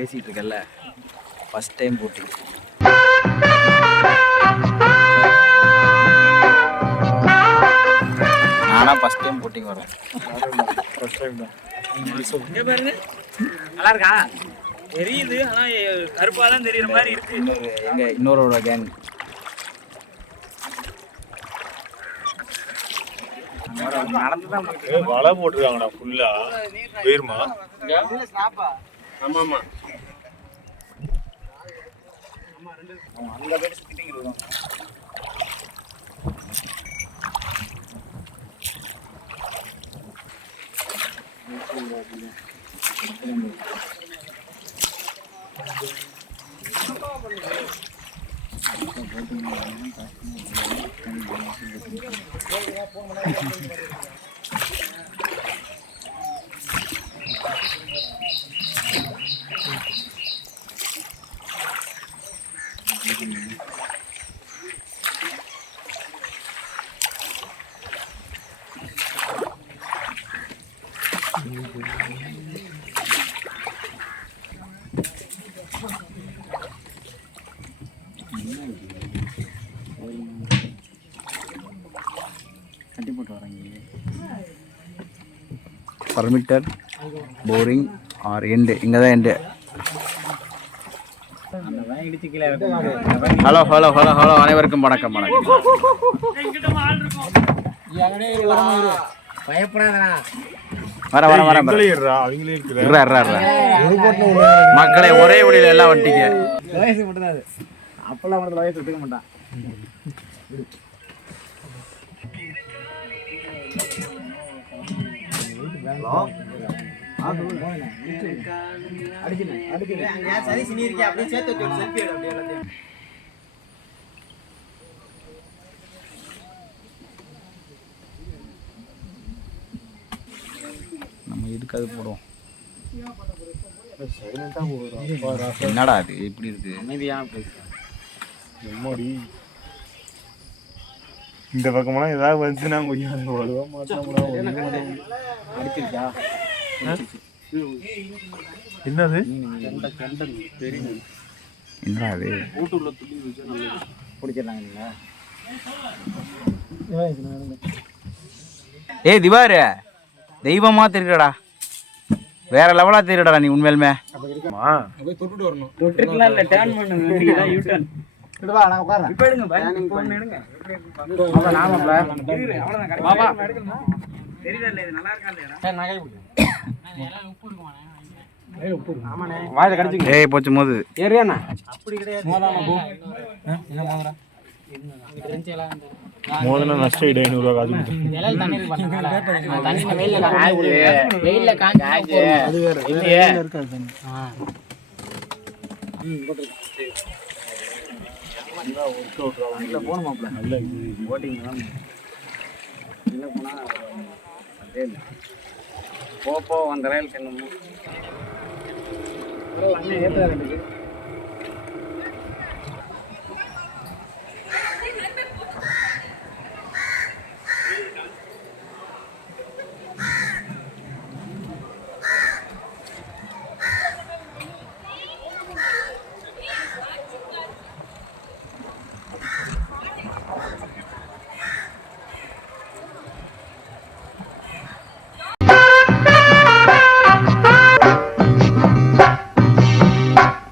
பேசிகிட்டு இருக்கல, first time boating. நானா ஃபஸ்ட் டைம் போட்டிங் வரேன். ஃபர்ஸ்ட் டைம் தான். இங்க பாருங்க, நல்லா இருக்கா? தெரியுது, ஆனா கருப்பா தான் தெரியுற மாதிரி இருக்கு. இன்னொரு கேங் நடந்துதான் வலை போட்டுருக்காங்கடா ஃபுல்லா. போயிருமா? ஆமா ஆமா, அங்க போய் சுத்திட்டு இருக்கோம். கட்டி போட்டு வராங்க. பர்மிட்டட் போரிங் ஆர் எண்டு, இங்கே தான் end. Hello hello hello hello, அனைவருக்கும் வணக்கம் வணக்கம். வர வர வர மக்களை ஒரே வழியில் எல்லாம் வண்டிங்க. அப்பெல்லாம் மட்டும் வயசு விட்டுக்க மாட்டான். நம்ம இதுக்காது போடுவோம். என்னடா அது எப்படி இருக்கு? அமைதியான பிளேஸ். இந்த பக்கமெல்லாம் ஏதாவது வந்துச்சுன்னா முடியாது. அவ்வளோவா மாட்டோம். அடிச்சிருக்கா? என்னது? என்னடா அது? பிடிச்சிடலாங்களா? ஏய் திவாரு, தெய்வமா தெரியுடா, வேற லெவலா தெரியுடா நீ உண்மையிலுமே. போச்சு மோது மோதனா நஷ்டம் ஈடு 500 காசு. போ வந்த ரயில் கண்ணு